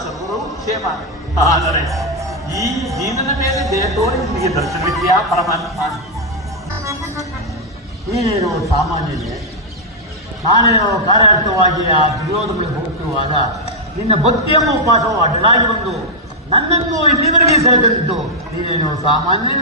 ಸರ್ವರು ಕ್ಷೇಮ ಆದರೆ ಈ ದೀನನ ಮೇಲೆ ದೇಹ ತೋರಿ ನಿಮಗೆ ದರ್ಶನವಿದೆಯಾ ಪರಮಾತ್ಮ ನೀನೇನು ಸಾಮಾನ್ಯನೇ ನಾನೇನು ಕಾರ್ಯಾರ್ಥವಾಗಿ ಆ ದುರ್ಯೋಧಗಳಿಗೆ ಹೋಗ್ತಿರುವಾಗ ನಿನ್ನ ಭಕ್ತಿಯಮ್ಮ ಉಪವಾಸವು ಅಡ್ಡಲಾಗಿ ಬಂದು ನನ್ನನ್ನು ಇಲ್ಲಿವರೆಗೆ ಸೆಳೆದಂತು ನೀನೇನು ಸಾಮಾನ್ಯ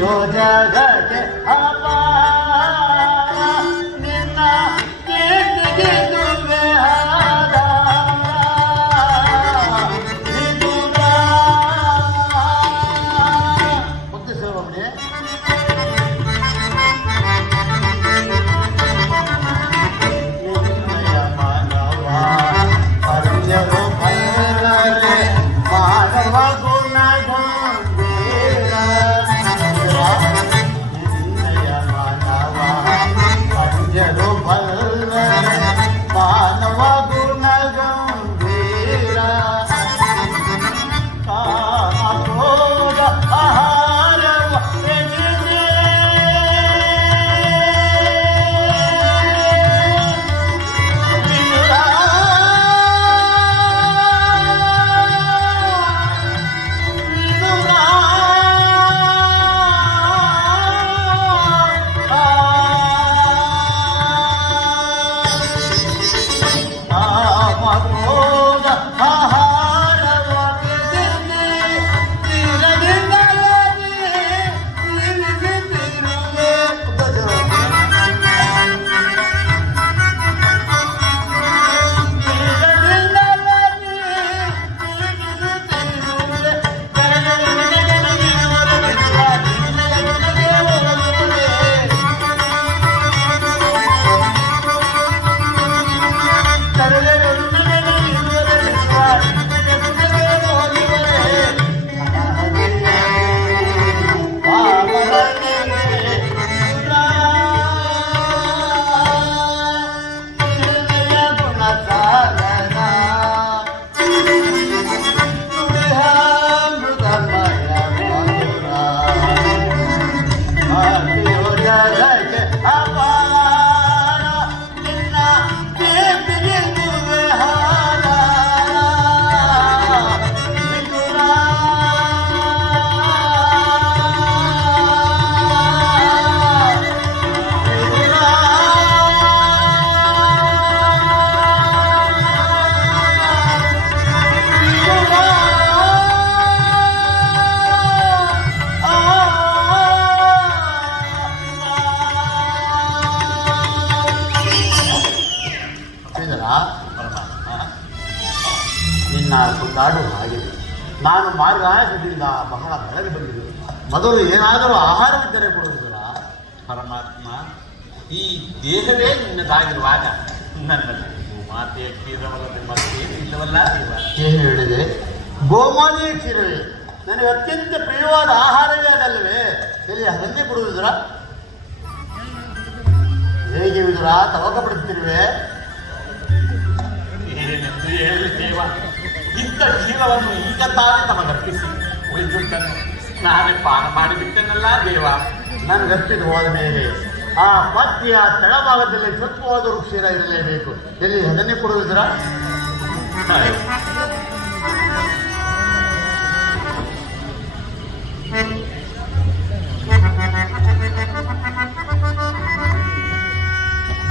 यो जगत् ಪರಮಾತ್ಮ ಈ ದೇಹವೇ ನಿನ್ನದಾಗಿರುವಾಗ ನನ್ನಲ್ಲಿ ಮಾತೆಯ ಕ್ಷೀರವಲ್ಲದೆ ಮತ್ತೇನು ಇಲ್ಲವಲ್ಲ? ದೇವ ಏನು ಹೇಳಿದೆ? ಗೋಮಾನಿಯ ಕ್ಷೀರವೇ. ನನಗೆ ಅತ್ಯಂತ ಪ್ರಿಯವಾದ ಆಹಾರವೇ ಅದಲ್ಲವೇ. ಎಲ್ಲಿ ಅದನ್ನೇ ಕೊಡುವುದರ ಹೇಗೆ ವಿದುರ ತವಕ ಪಡುತ್ತಿರುವೆ ಏನೆಂದು ಹೇಳಿ ದೇವ. ಇಂಥ ಜೀವವನ್ನು ಈಗ ತಾನೇ ತಮಗರ್ಪಿಸಿ. ಉಳಿದುದನ್ನು ನಾನೇ ಪಾನ ಮಾಡಿಬಿಟ್ಟೆನಲ್ಲ ದೇವ. ನನಗಷ್ಟಿದ್ದು ಹೋದ ಮೇಲೆ ಆ ಪತ್ನಿಯ ತಳಭಾಗದಲ್ಲಿ ಸ್ವಚ್ಛವಾದ ಕ್ಷೀರ ಇರಲೇಬೇಕು. ಎಲ್ಲಿ ಅದನ್ನೇ ಕೊಡುವುದರ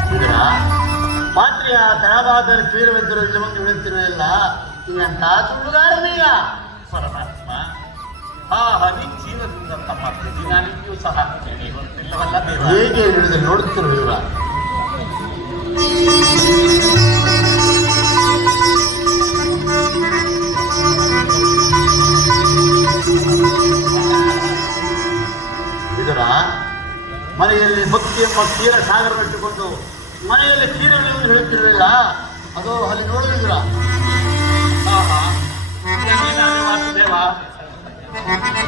ವಿದುರ, ಪಾತ್ರೆಯ ತಳಭಾಗದಲ್ಲಿ ಕ್ಷೀರವಿದ್ದರೂ ಇಲ್ಲವೆಂದು ಹೇಳುತ್ತಿರುವೆಲ್ಲ ಎಂಥ ಸುಳ್ಳುಗಾರನೀಯ ಪರಮಾತ್ಮ ಆ ಹನಿ ಜೀವನದಿಂದ ತಮ್ಮ ಪ್ರತಿನಾಲಿಗೂ ಸಹ ಹೇಗೆ ಹೇಳಿದೆ ನೋಡುತ್ತಿರುವ ಇವರ? ಇದರ ಮನೆಯಲ್ಲಿ ಭಕ್ತಿ ಎಂಬ ಕ್ಷೀರ ಸಾಗರವಿಟ್ಟುಕೊಂಡು ಮನೆಯಲ್ಲಿ ಕ್ಷೀರವನ್ನು ಹೇಳುತ್ತಿರಲಿಲ್ಲ ಅದು ಅಲ್ಲಿ ನೋಡಿದ್ರ ಆಹಾ. ಸೇವಾ ವಾಸುದೇವ Yeah.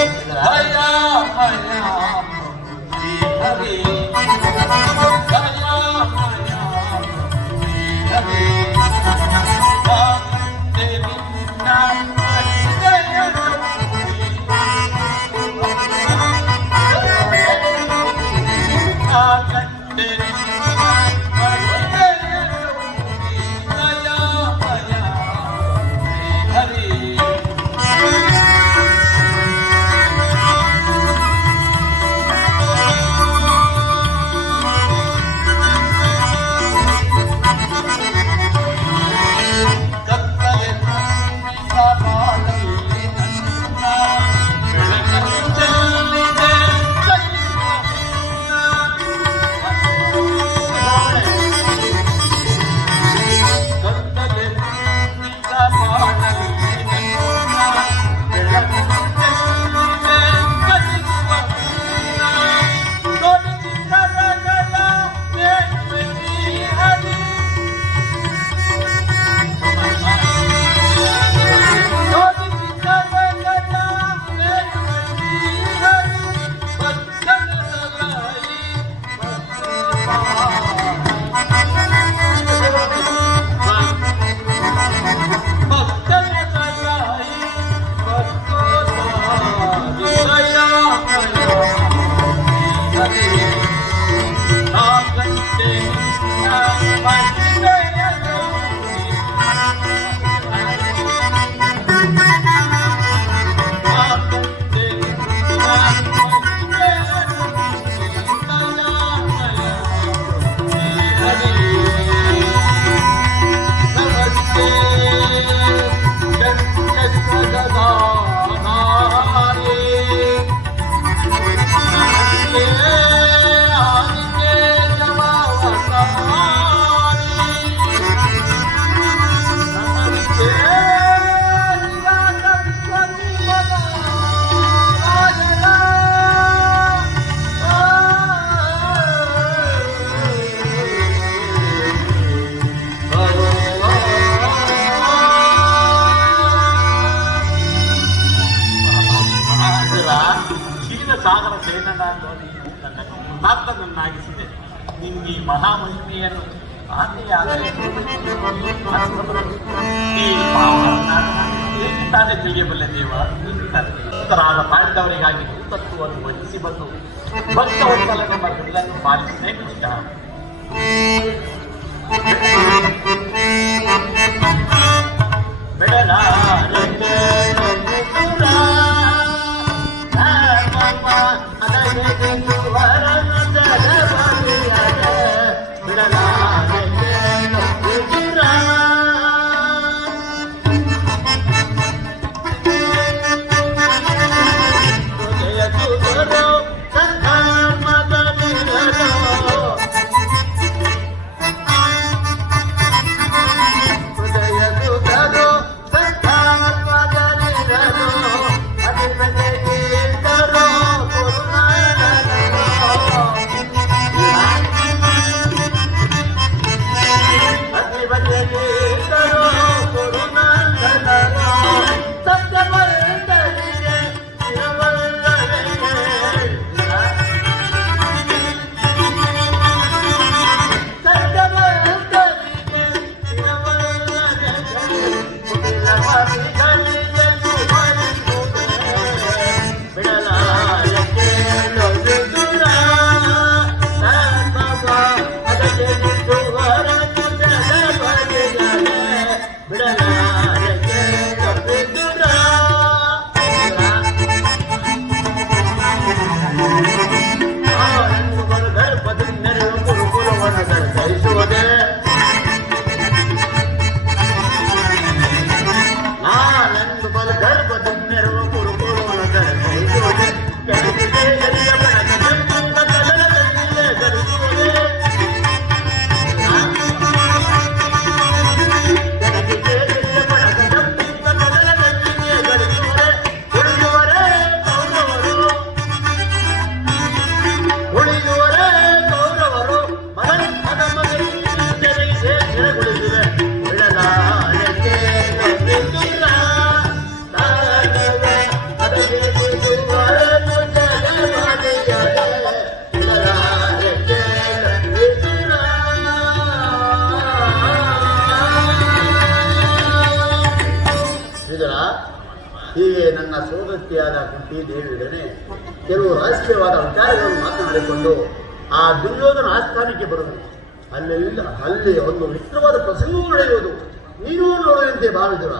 哎呀哎呀。ಕ್ಷೀರ ಸಾಗರ ಸೇನನ ನೀನು ನನ್ನನ್ನು ಆನೆಯಾಗಲಿ ಈ ಮಹಾಮಹಿಮೆಯನ್ನು ತಾನೇ ತಿಳಿಯಬಲ್ಲೆ ದೇವ? ಉತ್ತರಾದ ಮಾಡಿದವರಿಗಾಗಿ ತತ್ವವನ್ನು ವಂಚಿಸಿ ಬಂದು ಭಕ್ತವತ್ಸಲನೆಂಬ ಬಿಲ್ಲನ್ನು ಪಾಲಿಸಿದೆ ಕೃಷ್ಣ. ಸೋದತ್ತಿಯಾದ ಹೇಳಿದರೆ ಕೆಲವು ರಾಜಕೀಯವಾದ ವಿಚಾರಗಳನ್ನು ಮಾತನಾಡಿಕೊಂಡು ಆ ದುರ್ಯೋಧನ ಆಸ್ಥಾನಕ್ಕೆ ಬರುವುದು ಅಲ್ಲೆಲ್ಲ, ಅಲ್ಲಿ ಒಂದು ವಿಚಿತ್ರವಾದ ಪ್ರಸಂಗವು ನಡೆಯುವುದು. ನೀನು ನೋಡುವಂತೆ ಭಾವಿಸುವ